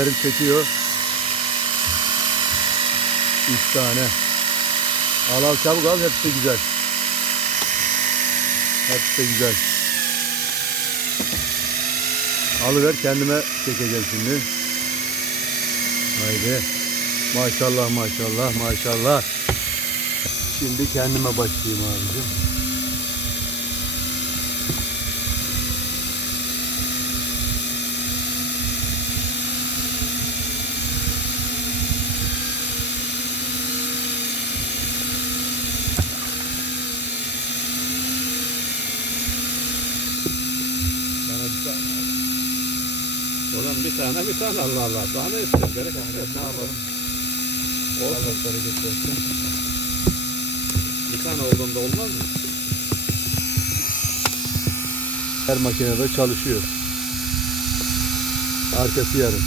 Yerim çekiyor. Üç tane. Al al çabuk al hepsi güzel. Hepsi güzel. Alıver kendime çekeceğim şimdi. Haydi. Maşallah maşallah maşallah. Şimdi kendime başlayayım abicim. Tane. Ulan bir tane bir tane Allah Allah. Daha ne istiyor? Gerek yok. Ne yapalım? Olsun. Allah versin. Bir tane olduğunda olmaz mı? Her makinede çalışıyor. Arkası yarım.